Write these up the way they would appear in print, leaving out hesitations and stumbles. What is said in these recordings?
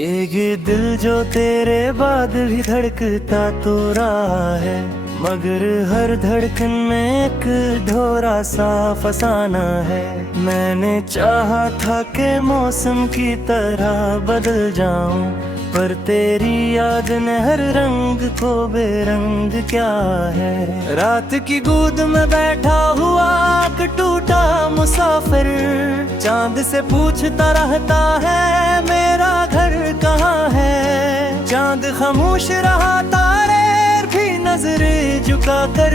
ये दिल जो तेरे बाद भी धड़कता तो रहा है, मगर हर धड़कन में एक ढोरा सा फसाना है। मैंने चाहा था कि मौसम की तरह बदल जाऊं, पर तेरी याद ने हर रंग को बेरंग क्या है। रात की गूद में बैठा हुआ एक टूटा मुसाफिर, चांद से पूछता रहता है मेरा घर कहाँ है। चांद खामोश रहा, तारे भी नजरें झुका कर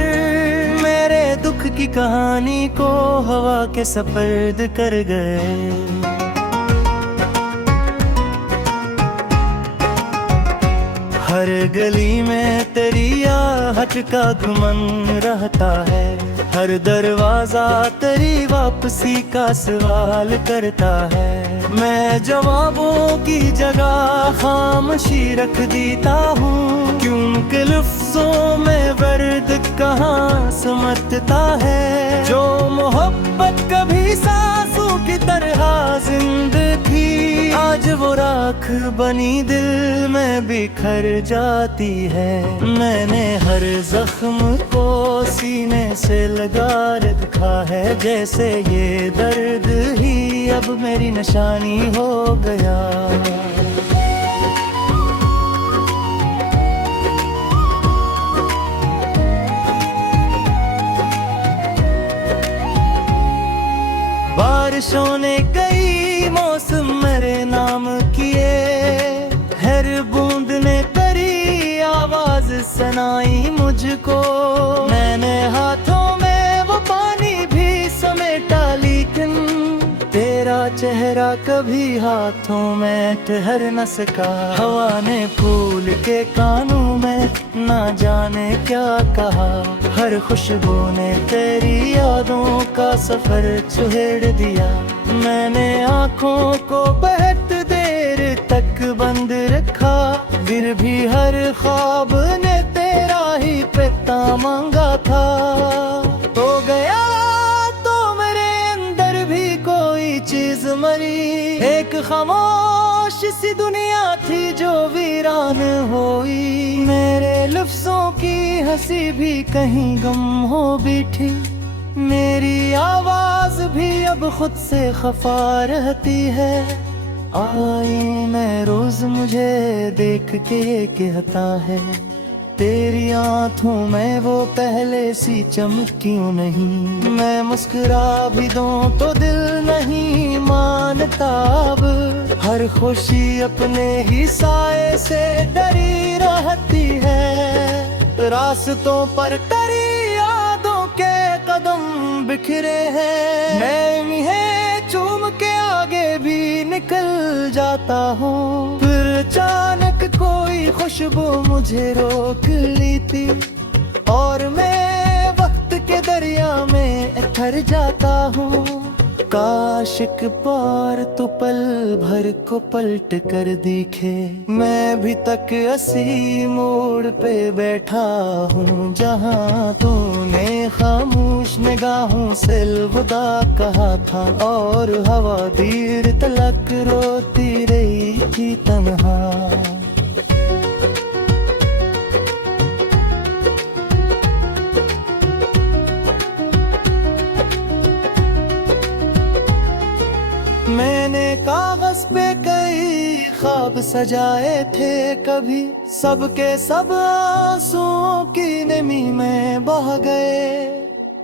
मेरे दुख की कहानी को हवा के सपर्द कर गए। हर गली में तेरी आहट का गुमन रहता है, हर दरवाजा तेरी वापसी का सवाल करता है। मैं जवाबों की जगह खामोशी रख देता हूँ, क्योंकि लफ्ज़ों में वर्द कहाँ समझता है। जो मोहब्बत कभी सांसों की तरह जिंदा थी, आज वो राख बनी दिल में बिखर जाती है। मैंने हर जख्म को सीने से लगा रखा है, जैसे ये दर्द ही अब मेरी निशानी हो गया। बारिशों ने कई मौसम मेरे नाम किए, हर बूंद ने तेरी आवाज सुनाई मुझको। मैंने हाथों में वो पानी भी समेटा, लेकिन तेरा चेहरा कभी हाथों में ठहर न सका। हवा ने फूल के कानों में ना जाने क्या कहा, हर खुशबू ने तेरी यादों का सफर छेड़ दिया। मैंने आँखों को बहुत देर तक बंद रखा, फिर भी हर ख्वाब ने तेरा ही पता मांगा था। तो गया तो मेरे अंदर भी कोई चीज मरी, एक खामोश सी दुनिया थी जो वीरान हुई। मेरे लफ्जों की हंसी भी कहीं गम हो बैठी, मेरी आवाज भी अब खुद से खफा रहती है। आईने रोज मुझे देख के कहता है, तेरी आँखों में वो पहले सी चमक क्यों नहीं। मैं मुस्कुरा भी दूं तो दिल नहीं मानता अब, हर खुशी अपने ही साए से डरी रहती है। रास्तों पर तेरी यादों के कदम बिखरे हैं, मैं है चूम के आगे भी निकल जाता हूँ। फिर अचानक कोई खुशबू मुझे रोक ली थी, और मैं वक्त के दरिया में ठहर जाता हूँ। काश एक बार तो पल भर को पलट कर दिखे, मैं भी तक असी मोड़ पे बैठा हूँ, जहाँ तूने खामोश निगाहों से अलविदा कहा था, और हवा देर तलक रोती रही थी तन्हा। मैंने कागज पे कई ख्वाब सजाए थे कभी, सबके सब आंसुओं की नमी में बह गए।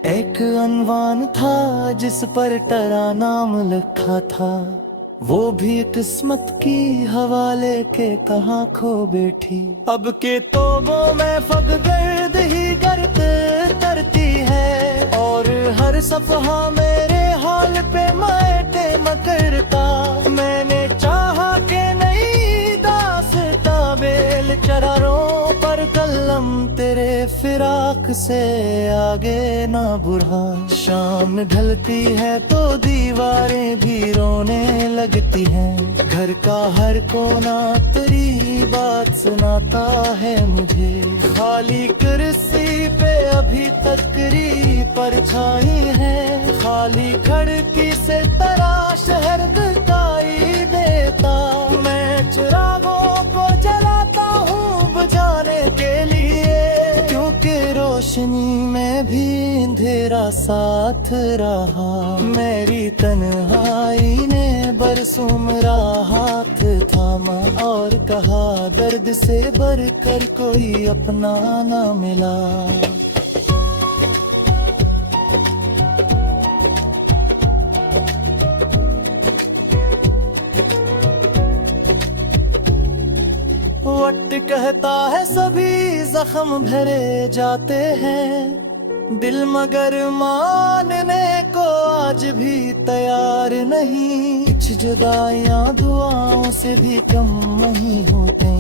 एक अनवान था जिस पर तेरा नाम लिखा था, वो भी किस्मत की हवाले के कहाँ खो बैठी। अब के तोबों में फगर्द ही गर्द तरती है, और हर सफहा मेरे हाल पे मायटे मकरता। मैंने चाहा के नई दास्ता बेल चरारों पर कलम तेरे फिराक से आगे ना बढ़ा। शाम ढलती है तो दीवारें भी रोने लगती हैं, घर का हर कोना तेरी बात सुनाता है मुझे। खाली कुर्सी पे अभी तकरी परछाई है, खाली खिड़की से तेरा शहर दिखाई देता। मैं चुरा के लिए, क्योंकि रोशनी में भी अंधेरा साथ रहा। मेरी तन्हाई ने बरसों मेरा हाथ थामा और कहा दर्द से बढ़कर कोई अपना ना मिला। वक्त कहता है सभी जख्म भरे जाते हैं, दिल मगर मानने को आज भी तैयार नहीं। कुछ जुदाइयां दुआओं से भी कम नहीं होते,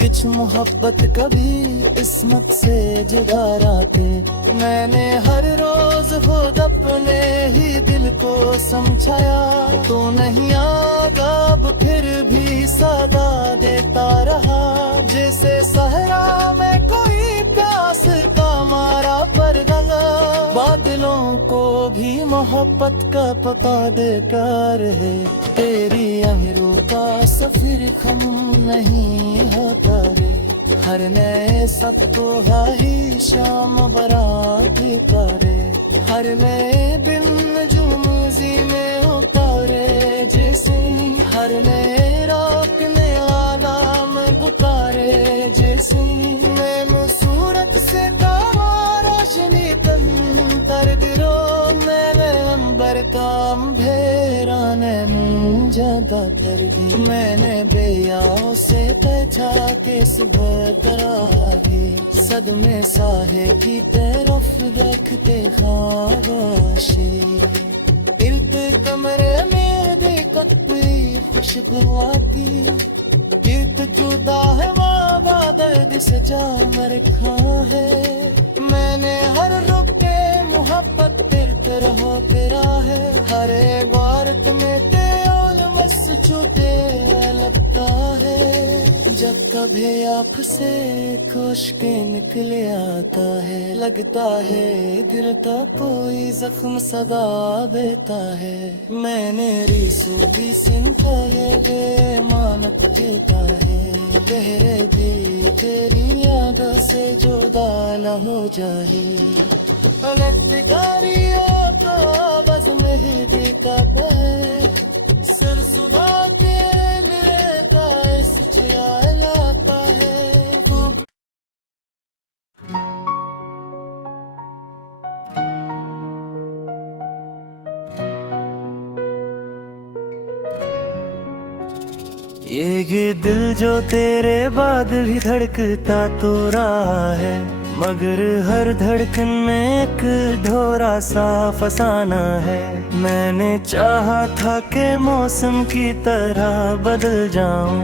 कुछ मोहब्बत कभी किस्मत से जुदा रहते। मैंने हर रोज खुद अपने ही दिल को समझाया, तो नहीं आगा अब फिर भी सदा देता रहा। जैसे सहरा में कोई प्यास का मारा परगना, बादलों को भी मोहब्बत का पता देकर है। तेरी अमीरों का सफर खम नहीं होता रे, हर नए सबको ही शाम बरात करे। हर नए बिन जुम जीने उतारे जैसे, हर नए रोकने वाला में पुकारे जैसे। मैं सूरत से रोशनी तन तर गिरो, मैंने अंबर काम भेरा ने ज्यादा कर दी। मैंने बेयाओं से पैछा के सुबह कराही, सदमे साहे की तरफ देखते खामोशी। इर्द कमरे में देखती खुशबू आती, इर्द जुदा है माँ दर्द से जाम रखा है। मैंने हर रुख के मोहब्बत फिरते रहो तेरा है, हर एक बार तुम्हें छूटे लगता है। जब कभी आँख से खुश के निकले आता है, लगता है गिरता कोई जख्म सदा देता है। मैंने रीसो भी सिंथा है बेमानत देता है, गहरे दी तेरी याद से जुदा न हो जाए। गलतकारियों का बस मेहंदी का है, सिर सुबह के लिए बाइस लाता है। ये दिल जो तेरे बाद भी धड़कता तो रहा है, मगर हर धड़कन में एक ढोरा सा फसाना है। मैंने चाहा था कि मौसम की तरह बदल जाऊं,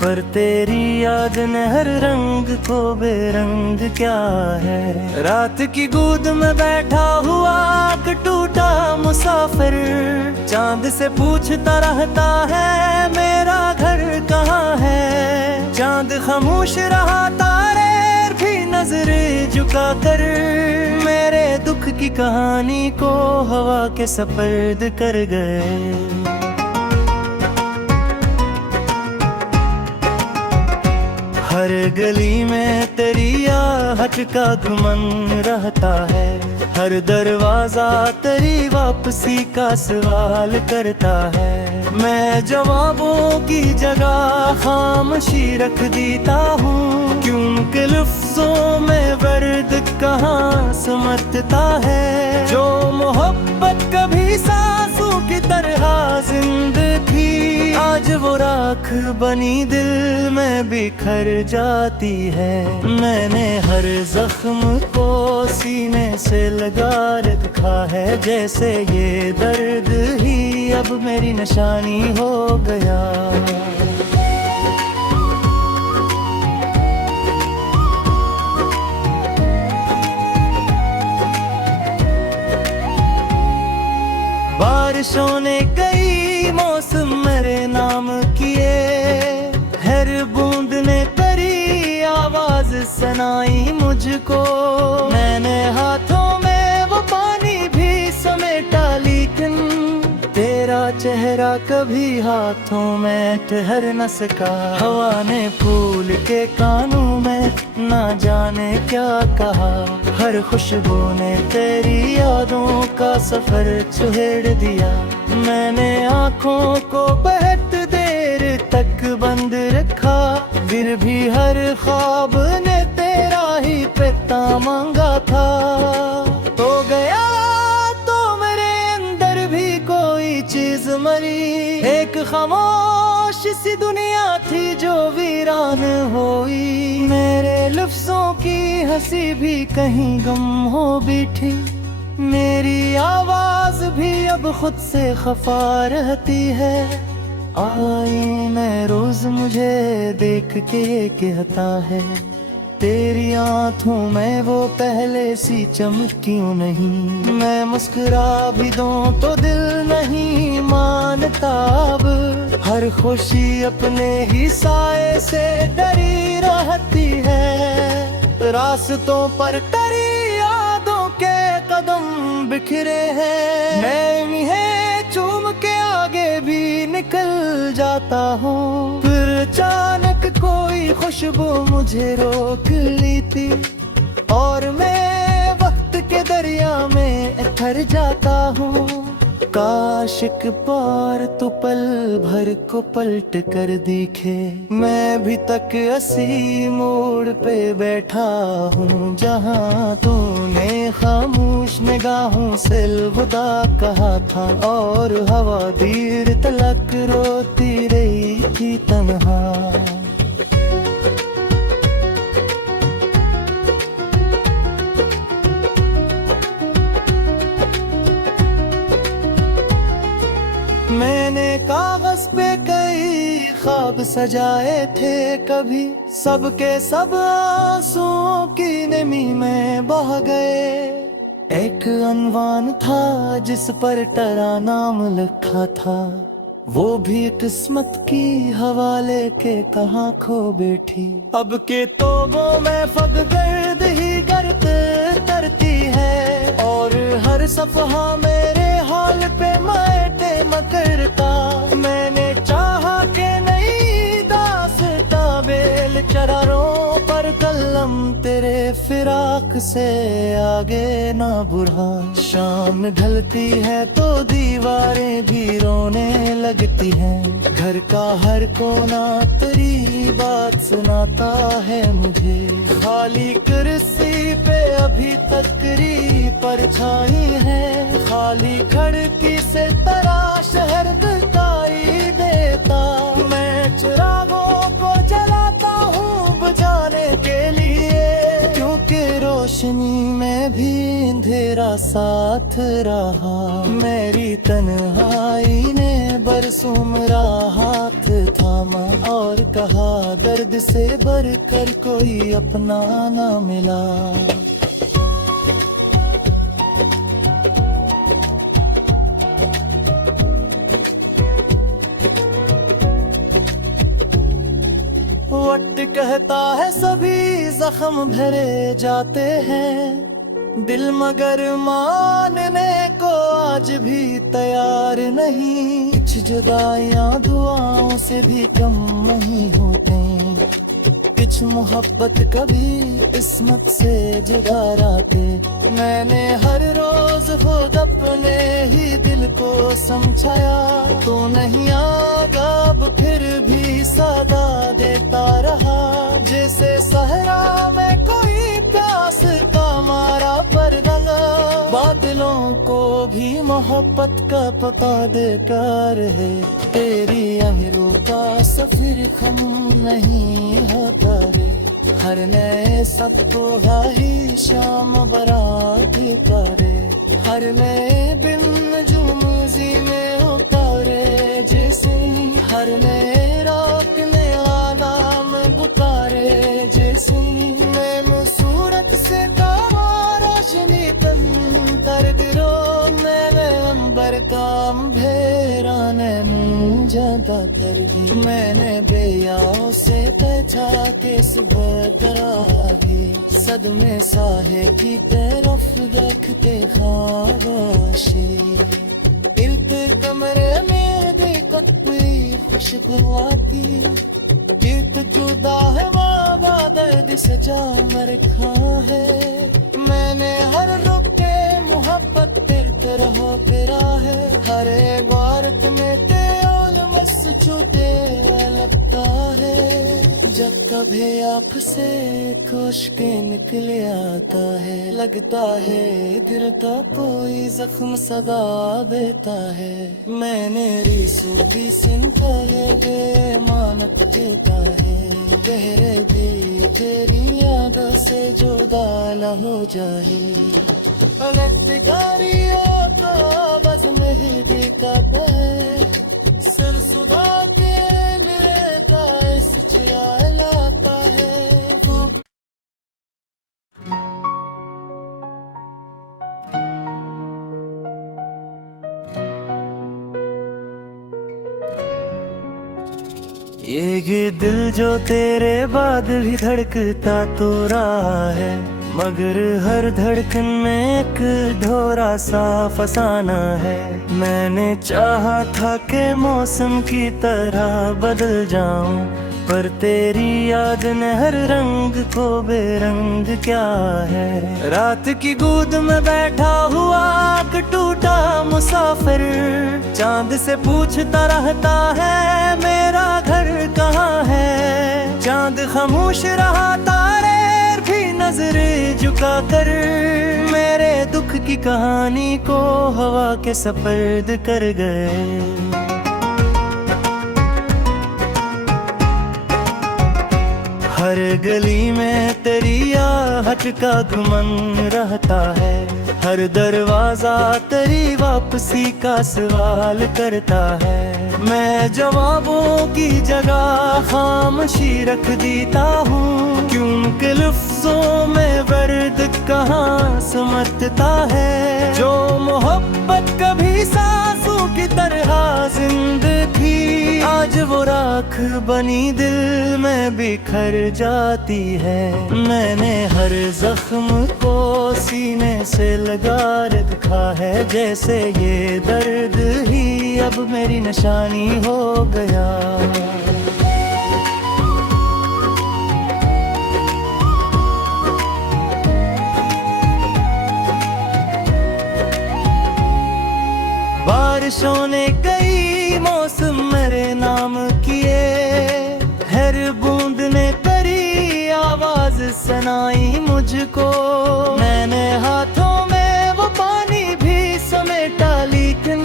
पर तेरी याद ने हर रंग को बेरंग क्या है। रात की गूद में बैठा हुआ टूटा मुसाफिर, चांद से पूछता रहता है मेरा घर कहाँ है। चांद खामोश रहा, तारे भी नजरें झुका कर मेरे दुख की कहानी को हवा के सपर्द कर गए। हर गली में तेरी आहट का गुमन रहता है, हर दरवाजा तेरी वापसी का सवाल करता है। मैं जवाबों की जगह खामोशी रख देता हूँ, क्योंकि लफ्जों में वर्द कहाँ समझता है। जो मोहब्बत कभी सांसों की तरह जिंदा थी, आज वो राख बनी दिल में बिखर जाती है। मैंने हर जख्म को सीने से लगा रखा है, जैसे ये दर्द ही अब मेरी निशानी हो गया। बारिशों ने कई मौसम मेरे नाम किए, हर बूंद ने तेरी आवाज सुनाई मुझको। मैंने हाथों में वो पानी भी समेटा, लेकिन तेरा चेहरा कभी हाथों में ठहर न सका। हवा ने फूल के कानों में ना जाने क्या कहा। हर खुशबू ने तेरी यादों का सफर छेड़ दिया। मैंने आँखों को बहुत देर तक बंद रखा, फिर भी हर ख्वाब ने तेरा ही पता मांगा था। तो गया तो मेरे अंदर भी कोई चीज मरी, एक खामोश सी दुनिया थी जो वीरान हुई। मेरे लफ्जों की हंसी भी कहीं गम हो बैठी, मेरी आवाज भी अब खुद से खफा रहती है। आईने रोज मुझे देख के कहता है, तेरी आँखों में वो पहले सी चमक क्यों नहीं। मैं मुस्कुरा भी दूं तो दिल नहीं मानता अब, हर खुशी अपने ही साए से डरी रहती है। रास्तों पर तेरी यादों के कदम बिखरे हैं, मैं है चूम के आगे भी निकल जाता हूँ। फिर अचानक कोई खुशबू मुझे रोक ली थी, और मैं वक्त के दरिया में उतर जाता हूँ। काश एक बार तो पल भर को पलट कर दिखे, मैं भी तक असी मोड़ पे बैठा हूँ, जहाँ तूने खामोश निगाहों से अलविदा कहा था, और हवा देर तलक रोती रही थी तन्हा। मैंने कागज पे कई ख्वाब सजाए थे कभी, सबके सब आंसुओं की नमी में बह गए। एक अनवान था जिस पर तेरा नाम लिखा था, वो भी किस्मत की हवाले के कहाँ खो बैठी। अब के तोबों में फगर्द ही गर्द तरती है, और हर सफहा मेरे हाल पे मायटे मकरता। मैंने चाहा के नई दास्तां बेल चरारों पर कलम तेरे फिराक से आगे ना बढ़ा। शाम ढलती है तो दीवारें भी रोने लगती हैं, घर का हर कोना तेरी बात सुनाता है मुझे। खाली कुर्सी पे अभी तकरी परछाई है, खाली खिड़की से तेरा शहर दिखाई देता। मैं चिरागों को जलाता हूँ बुझाने के लिए, क्योंकि रोशनी में भी अंधेरा साथ रहा। मेरी तन्हाई ने बरसों मेरा हाथ थामा, और कहा दर्द से बढ़कर कोई अपना ना मिला। वक्त कहता है सभी जख्म भरे जाते हैं, दिल मगर मानने को आज भी तैयार नहीं। कुछ जुदाइयां दुआओं से भी कम नहीं होते, कुछ मोहब्बत कभी किस्मत से जुदा रहते। मैंने हर रोज खुद अपने ही दिल को समझाया, तो नहीं आगा अब फिर भी सदा देता रहा। जैसे सहरा में कोई प्यास का मारा परदंगा, बादलों को भी मोहब्बत का पता देकर है। तेरी आहरों का सफर खम नहीं होता रे, हर नए सबको ही शाम बरात करे। हर नए बिन जुमजी में उतारे जैसे, हर नए रात में आलाम गुतारे जैसे। मैं सूरत से रोशनी तन कर दिलो, मैंने अंबर काम भेरा ने ज्यादा कर दी। मैंने बेयाओं से पहचा के सुबह दरागी, सदमे साहे की तरफ देखते खामोशी। इल्त कमरे में कोई खुशबू आती, गीत जुदा है वादा दर्द से जाम रखा है। मैंने हर रुख के मोहब्बत तेरी तरह तेरा है, हर एक बार तुम्हें मस छूटे लगता है। जब कभी आपसे खुश के निकले आता है, लगता है दिल का कोई जख्म सदा देता है। मैंने रीसों की सिंता है बेमानत देता है, तेरे भी तेरी याद से जुदा न हो जाए। गाड़ियों का बस मेहंदी का सिर सुधा के लेता इस लाता है। ये दिल जो तेरे बाद भी धड़कता तो रहा है, मगर हर धड़कन में एक ढोरा सा फसाना है। मैंने चाहा था कि मौसम की तरह बदल जाऊं, पर तेरी याद ने हर रंग को बेरंग क्या है। रात की गोद में बैठा हुआ टूटा मुसाफिर, चांद से पूछता रहता है मेरा घर कहाँ है। चांद खामोश रहा, तारे भी नजर झुका कर मेरे दुख की कहानी को हवा के सपर्द कर गए। हर गली में तेरी आहट का गुमन रहता है, हर दरवाजा तेरी वापसी का सवाल करता है। मैं जवाबों की जगह खामोशी रख देता हूँ, क्योंकि लफ्जों में दर्द कहाँ समझता है। जो मोहब्बत कभी सांसों की तरह जिंदा थी, आज वो राख बनी दिल में बिखर जाती है। मैंने हर जख्म को सीने से लगा रखा है, जैसे ये दर्द ही अब मेरी निशानी हो गया। बारिशों ने कई मौसम मेरे नाम किए, हर बूंद ने करी आवाज सुनाई मुझको। मैंने हाथों में वो पानी भी समेटा, लेकिन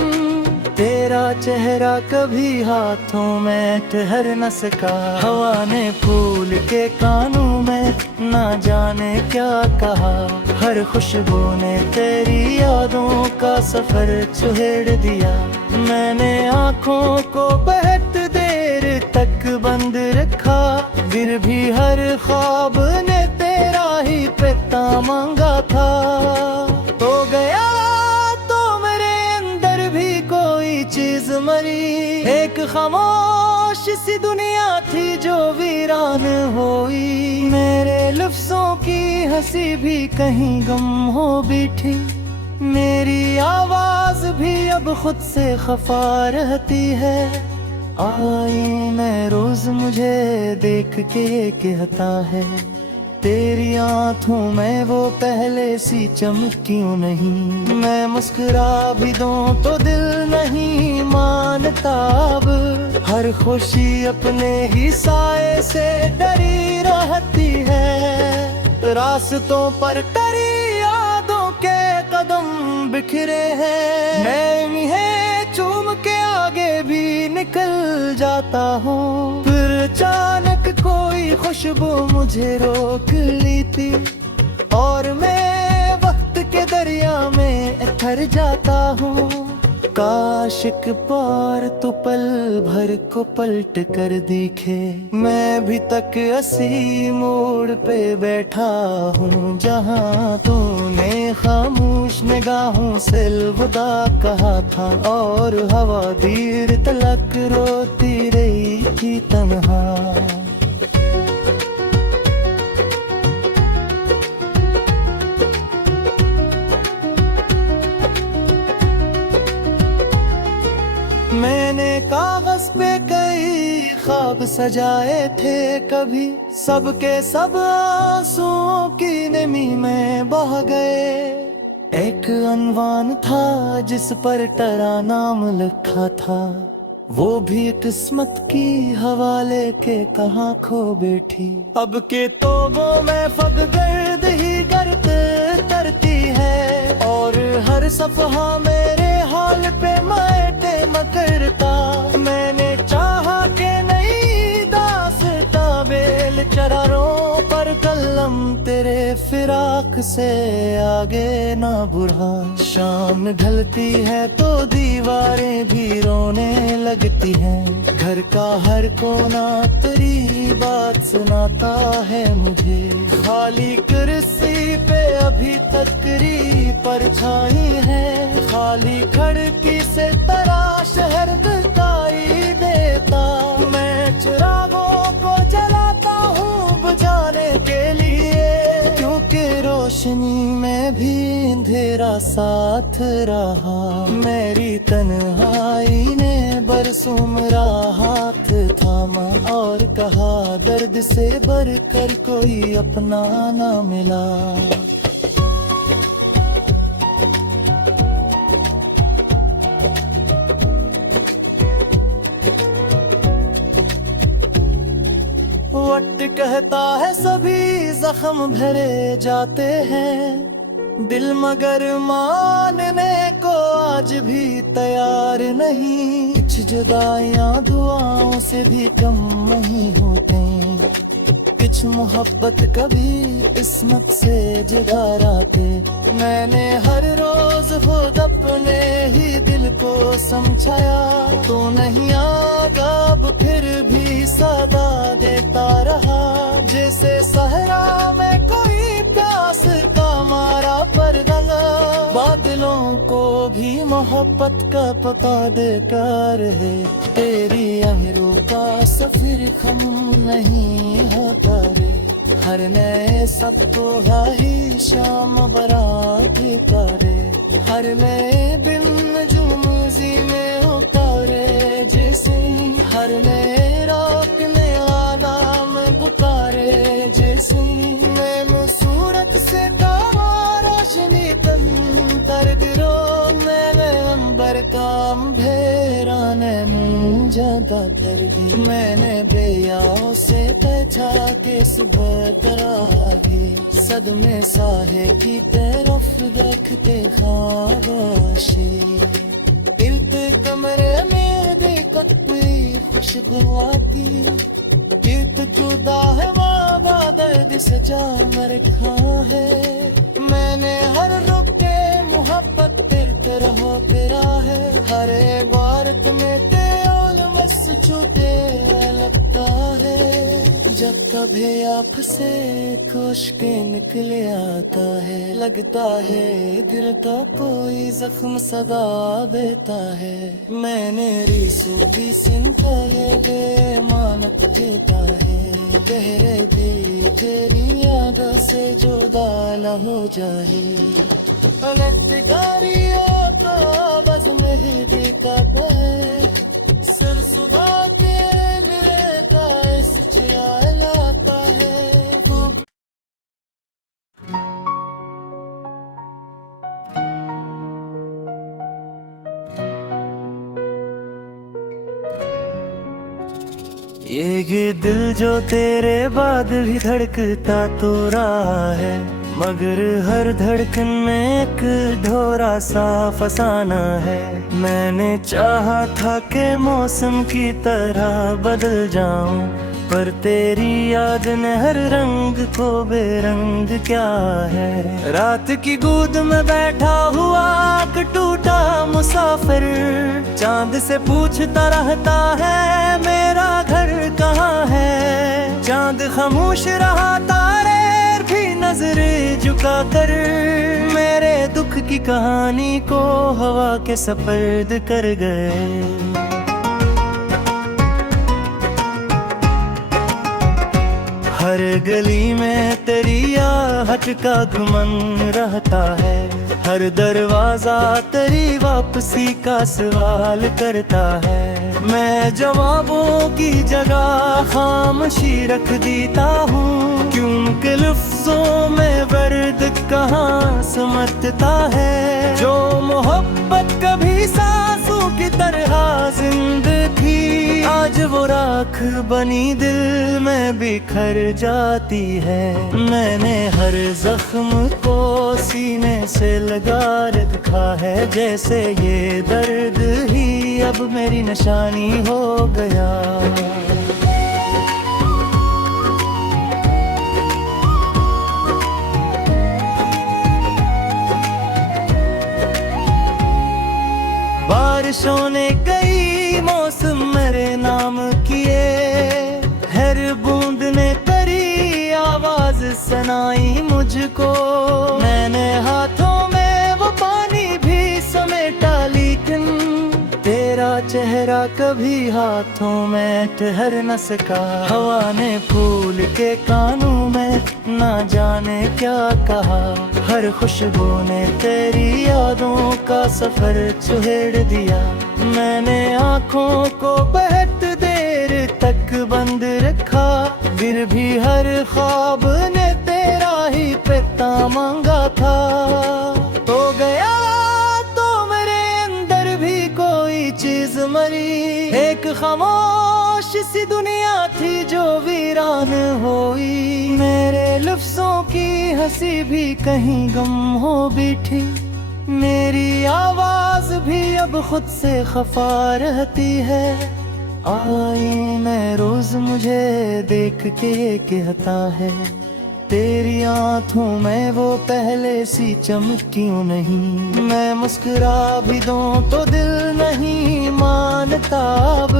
तेरा चेहरा कभी हाथों में ठहर न सका। हवा ने फूल के कानों में ना जाने क्या कहा, हर खुशबू ने तेरी यादों का सफर छेड़ दिया। मैंने आँखों को बहुत देर तक बंद रखा, फिर भी हर ख्वाब ने तेरा ही पता मांगा था। तो गया तो मेरे अंदर भी कोई चीज मरी, एक खामोश सी दुनिया थी जो वीरान हुई। मेरे लफ्जों की हंसी भी कहीं गम हो बैठी, मेरी आवाज भी अब खुद से खफा रहती है। आईने रोज मुझे देख के कहता है, तेरी आँखों में वो पहले सी चमक क्यों नहीं। मैं मुस्कुरा भी दूं तो दिल नहीं मानता अब, हर खुशी अपने ही साए से डरी रहती है। रास्तों पर तेरी यादों के कदम बिखरे हैं, मैं है चूम के आगे भी निकल जाता हूँ। फिर अचानक कोई खुशबू मुझे रोक ली थी, और मैं वक्त के दरिया में ठहर जाता हूँ। काश एक बार तो पल भर को पलट कर दिखे, मैं भी तक असी मोड़ पे बैठा हूँ, जहाँ तूने खामोश निगाहों से अलविदा कहा था, और हवा देर तलक रोती रही थी तन्हा। मैंने कागज सजाए थे कभी, सबके सब आंसुओं की नमी में बह गए। एक अनवान था जिस पर तेरा नाम लिखा था, वो भी किस्मत की हवाले के कहाँ खो बैठी। अब के तोबों में फगर्द ही गर्द तरती है, और हर सफहा मेरे हाल पे मायटे मकरता। मैंने चाहा के नई दास्तां बेल चरारों पर कलम, तेरे फिराक से आगे ना बुढ़ा। शाम ढलती है तो दीवारें भी रोने लगती हैं, घर का हर कोना तेरी बात सुनाता है मुझे। खाली कुर्सी पे अभी तक तेरी परछाई है, खाली खिड़की से तेरा शहर दिखाई देता। मैं चिरागों को जलाता हूँ बुझाने के लिए, क्योंकि रोशनी में भी अंधेरा साथ रहा। मेरी तन्हाई ने बरसों मेरा हाथ थामा, और कहा दर्द से बढ़कर कोई अपना ना मिला। वक्त कहता है सभी जख्म भरे जाते हैं, दिल मगर मानने को आज भी तैयार नहीं। कुछ जुदाइयां दुआओं से भी कम नहीं होते, कुछ मोहब्बत कभी किस्मत से जुदा रहते। मैंने हर रोज खुद अपने ही दिल को समझाया, तो नहीं आगा अब फिर भी सदा देता रहा। जैसे सहरा में कोई प्यास का मारा परदंगा, बादलों को भी मोहब्बत का पता देकर है। तेरी आहरों का सफर खम नहीं होता रे, हर नए सबको ही शाम बरात करे। हर नए बिन जुमजी में उतारे जैसे, हर नए रात में आलाम पुकारे जैसे। मैं सूरत से कामा रोशनी तन तर गिरो, मैं अंबर काम भेरा ने ज्यादा कर दी। मैंने बेयाओं से पहचा के सुबह दराही, सदमे साहे की तरफ देखते खामोशी। दिल के कमरे में देखती खुशबू आती, गीत जुदा है वादा दर्द सजा रखा है। मैंने हर रुख के मोहब्बत तेरे रहो तेरा है, हर एक बार तुम्हें छूटे लगता है। जब कभी आप से खुश के निकले आता है, लगता है दिल तो कोई जख्म सदा देता है। मैंने रीसों की सिंपले बेमानत देता है, तेरे भी तेरी याद से जुदा न हो जाए। अनतिकारियों को बस मेहदी का सिर सुबह तेरे का इस चलाता है। ये दिल जो तेरे बाद भी धड़कता तो रहा है, मगर हर धड़कन में एक ढोरा सा फसाना है। मैंने चाहा था कि मौसम की तरह बदल जाऊं, पर तेरी याद ने हर रंग को बेरंग क्या है। रात की गूद में बैठा हुआ टूटा मुसाफिर, चांद से पूछता रहता है मेरा घर कहाँ है। चांद खामोश रहा, तारे भी नजरें झुका कर मेरे दुख की कहानी को हवा के सपर्द कर गए। हर गली में तेरी आहट का घुमन रहता है, हर दरवाजा तेरी वापसी का सवाल करता है। मैं जवाबों की जगह खामोशी रख देता हूँ, क्योंकि लफ्जों में दर्द कहाँ समझता है। जो मोहब्बत कभी सांसों की तरह जिंदगी, आज वो राख बनी दिल में बिखर जाती है। मैंने हर जख्म को सीने से लगा रखा है, जैसे ये दर्द ही अब मेरी निशानी हो गया। बारिशों ने कई मौसम मेरे नाम किए, हर बूंद ने करी आवाज सुनाई मुझको। मैंने हाथों में वो पानी भी समेटा, लेकिन तेरा चेहरा कभी हाथों में ठहर न सका। हवा ने फूल के कानों में ना जाने क्या कहा, हर खुशबू ने तेरी यादों का सफर छेड़ दिया। मैंने आँखों को बहुत देर तक बंद रखा, फिर भी हर ख्वाब ने तेरा ही पता मांगा था। तो गया तो मेरे अंदर भी कोई चीज मरी, एक खामोश सी दुनिया थी जो वीरान हुई। मेरे लफ्जों की हंसी भी कहीं गम हो बैठी, मेरी आवाज भी अब खुद से खफा रहती है। आईने रोज मुझे देख के कहता है, तेरी आँखों में वो पहले सी चमक क्यों नहीं। मैं मुस्कुरा भी दूं तो दिल नहीं मानता अब,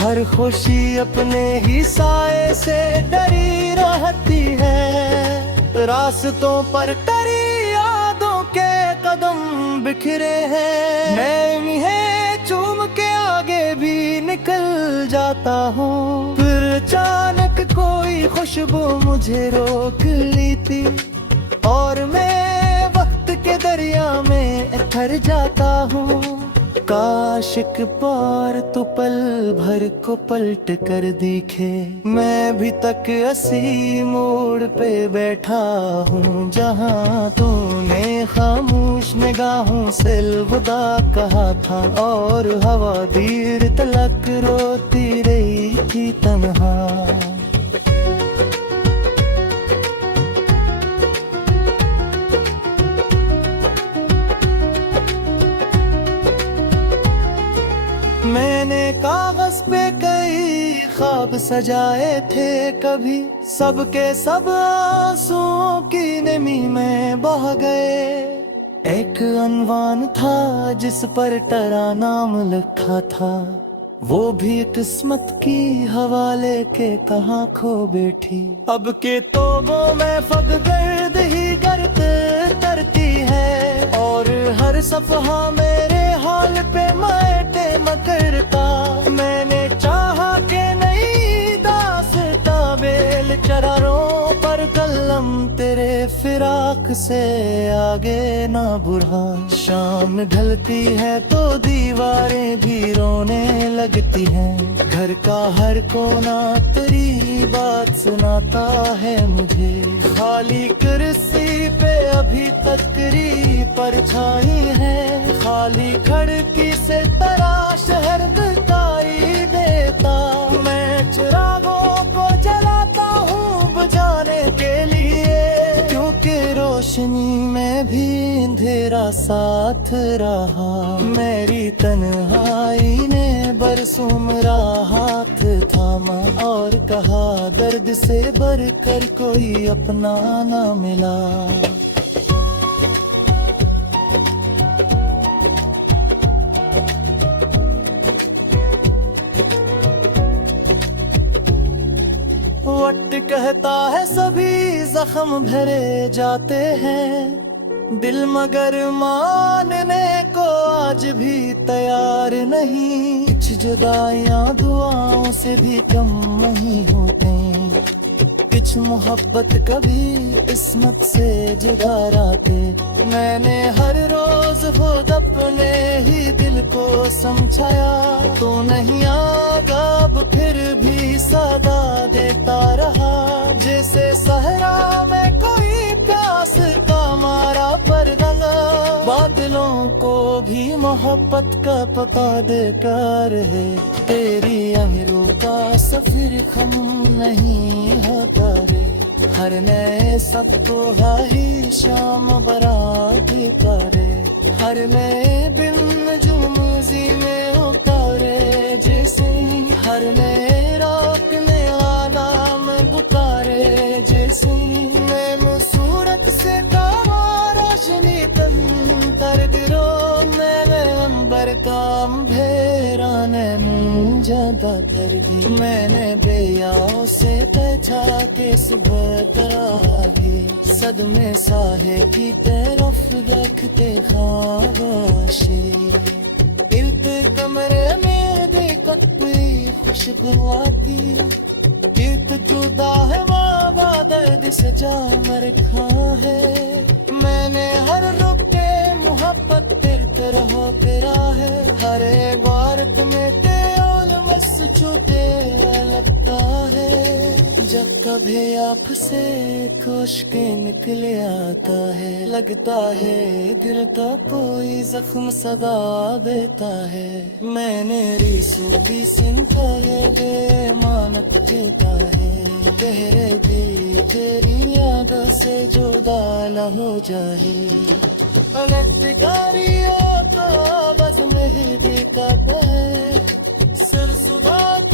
हर खुशी अपने ही साए से डरी रहती है। रास्तों पर तेरी यादों के कदम बिखरे हैं, मैं इन्हें चूम के आगे भी निकल जाता हूँ। फिर अचानक कोई खुशबू मुझे रोक ली थी, और मैं वक्त के दरिया में ठहर जाता हूँ। काश एक बार तो पल भर को पलट कर दिखे, मैं भी तक असी मोड़ पे बैठा हूँ, जहाँ तूने खामोश निगाहों से अलविदा कहा था, और हवा देर तलक रोती रही थी तन्हा। मैंने कागज पे कई ख्वाब सजाए थे कभी, सबके सब आंसुओं की नमी में बह गए। एक अनवान था जिस पर तेरा नाम लिखा था, वो भी किस्मत की हवाले के कहाँ खो बैठी। अब के तोबों में फगर्द ही गर्द तरती है, और हर सफहा मेरे हाल पे मायटे मकर का। मैंने चाहा के नई दास्ता बेल चरारों पर कलम, तेरे फिराक से आगे ना बुढ़ा। शाम ढलती है तो दीवारें भी रोने लगती हैं, घर का हर कोना तेरी बात सुनाता है मुझे। खाली कुर्सी पे अभी तक तेरी परछाई है, खाली खिड़की से तेरा शहर दिखाई देता। मैं चिरागों को जलाता हूँ बुझाने के लिए, क्योंकि रोशनी में भी अंधेरा साथ रहा। मेरी तन्हाई ने बरसों मेरा हाथ थामा, और कहा दर्द से बढ़कर कोई अपना ना मिला। वक्त कहता है सभी जख्म भरे जाते हैं, दिल मगर मानने को आज भी तैयार नहीं। कुछ जुदाइयां दुआओं से भी कम नहीं होते, कुछ कुछ मोहब्बत कभी किस्मत से जुदा रातें मैंने हर रोज खुद अपने ही दिल को समझाया तो नहीं आगा अब फिर भी सदा देता रहा जैसे सहरा में कोई प्यास का मारा परदंगा बादलों को भी मोहब्बत का पता देकर है तेरी अमीरों का सफर खम नहीं होता रे हर नए सबको हाई शाम बरात करे हर नए बिन जुमजी में उतारे जैसे हर नए रात में आलाम पुकारे जैसे मैं सूरत से कामा रोशनी तन तर गिरो मैं अंबर काम भेरा ने मुँह ज्यादा कर दी मैंने बेयाओं से तैछा के सुबह तराही सदमे साहे की तरफ देखते खाबाशी दिल के कमरे में देखत कोई खुशबू आती गीत जुदा है वादा दर्द से जाम रखा है मैंने हर रुख के मोहब्बत तेरे रहो तेरा है हर एक बार तुम्हें तेल मस छूटे लगता है जब कभी आपसे खुश के निकले आता है लगता है दिल का कोई जख्म सदा देता है मैंने रीसो भी सिंखा है बेमानत देता है गहरे दी तेरी याद से जुदा न हो जाए गलतकारियों को बस मेहंदी का है सिर सुबह